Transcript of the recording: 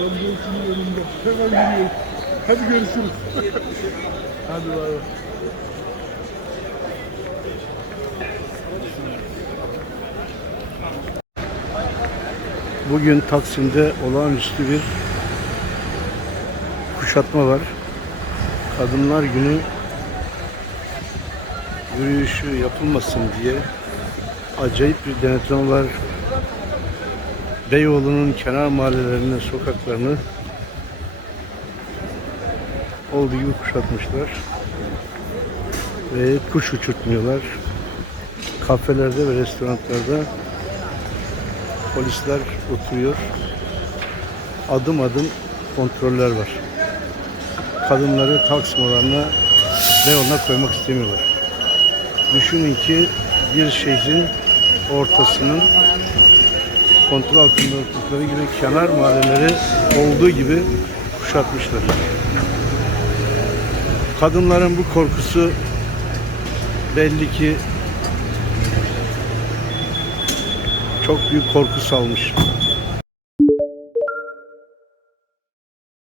Ben de şimdi önümde. Hemen gidiyorum. Hadi görüşürüz. Hadi bay bay. Bugün Taksim'de olağanüstü bir kuşatma var. Kadınlar Günü yürüyüşü yapılmasın diye acayip bir denetleme var. Beyoğlu'nun kenar mahallelerine, sokaklarını olduğu gibi kuşatmışlar. Ve kuş uçurtmuyorlar. Kafelerde ve restoranlarda polisler oturuyor. Adım adım kontroller var. Kadınları Taksim alanına reyonuna koymak istemiyorlar. Düşünün ki bir şehrin ortasının kontrol altında tuttukları gibi kenar mahalleleri olduğu gibi kuşatmışlar. Kadınların bu korkusu belli ki çok büyük korku salmış.